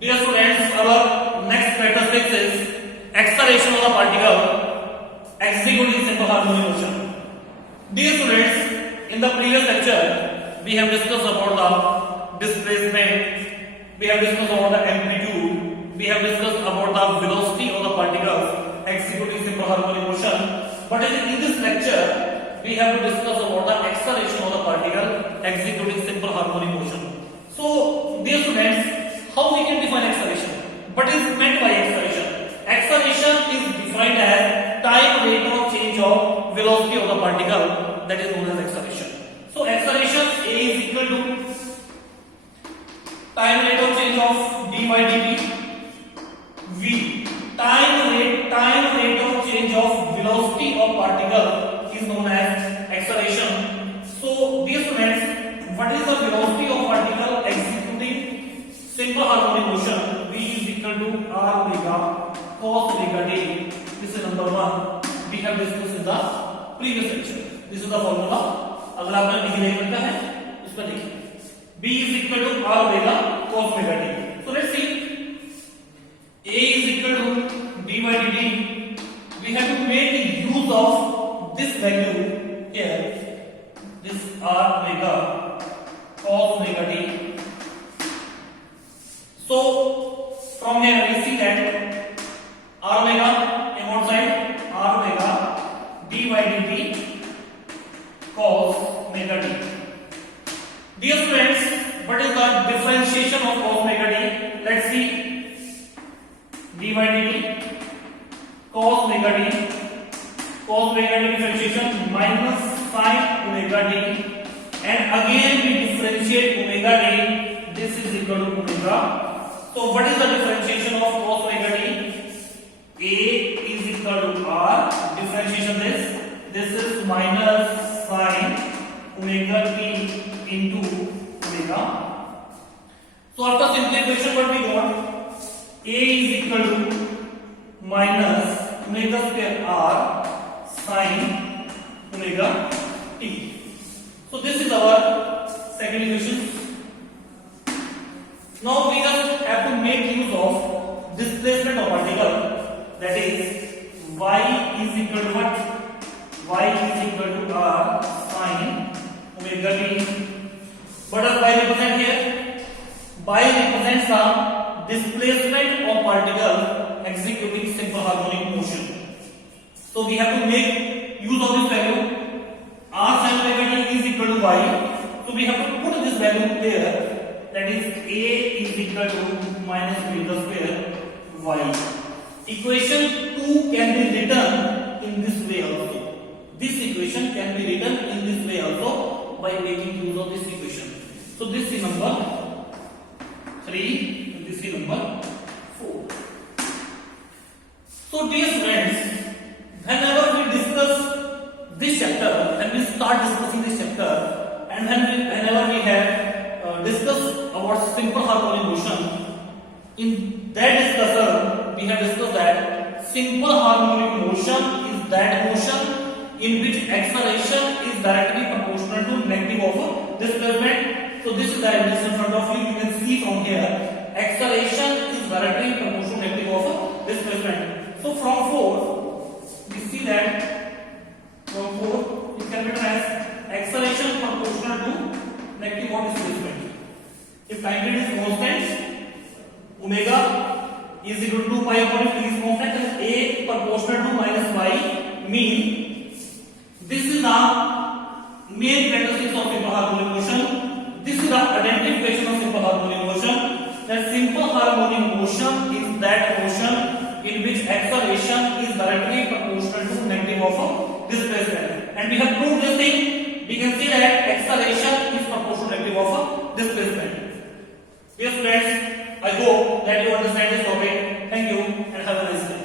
Dear students, our next characteristic is acceleration of the particle executing simple harmonic motion. Dear students, in the previous lecture, we have discussed about the displacement, we have discussed about the amplitude, we have discussed about the velocity of the particles executing simple harmonic motion. But in this lecture, we have to discuss about the acceleration of the particle executing simple harmonic motion. So, dear students, how we can define acceleration? What is meant by acceleration? Acceleration is defined as time rate of change of velocity of the particle, that is known as acceleration. So acceleration A is equal to time rate of change of d by dt, v time rate of change of velocity of particle is known as acceleration. So dear students, what is the velocity of particle executing simple harmonic motion? V is equal to r omega cos omega t. This is number 1. We have discussed in the previous lecture. This is the formula. अगर आपने लिख नहीं करता है इसको देखिए. V is equal to r omega cos omega t. So let's see. A is equal to d by dt. We have to make use of this value here. This r omega cos omega t. So from here we see that r omega in one side, r omega d by dt cos omega t. Dear friends, what is the differentiation of cos omega t? Let's see. D by dt cos omega t. Cos omega t differentiation minus sin omega t, and again we differentiate omega t. This is equal to omega. So what is the differentiation of cos omega t? A is equal to r. Differentiation this is minus sin omega t into omega. So after simplification, what we got? A is equal to minus omega square r sin omega t. So this is our second equation. Now we just have to make use of displacement of particle, that is y is equal to what? Y is equal to r sin omega t. What does y represent here? Y represents the displacement of particle executing simple harmonic motion. So we have to make use of this value. R sin omega t is equal to y. So we have to put this value there. That is A is equal to minus omega square y. Equation 2 can be written in this way also. This equation can be written in this way also by making use of this equation. So this is number 3 and this is number 4. So dear friends, whenever we discuss this chapter, when we start discussing this chapter, and whenever we have discussed about simple harmonic motion, in that discussion we have discussed that simple harmonic motion is that motion in which acceleration is directly proportional to negative of displacement. So this is the definition in front of you. You can see from here, acceleration is directly proportional to negative of displacement. So from 4, we see that from 4 it can be written as acceleration proportional to negative of displacement. If time period is constant, omega is equal to 2 pi upon t is constant, and a proportional to minus y mean this is the main characteristics of simple harmonic motion. This is the identification of simple harmonic motion. That simple harmonic motion is that motion in which acceleration is directly proportional to negative of displacement. And we have proved this thing. We can see that acceleration is proportional to negative of displacement. Dear friends, I hope that you understand this topic. Thank you and have a nice day.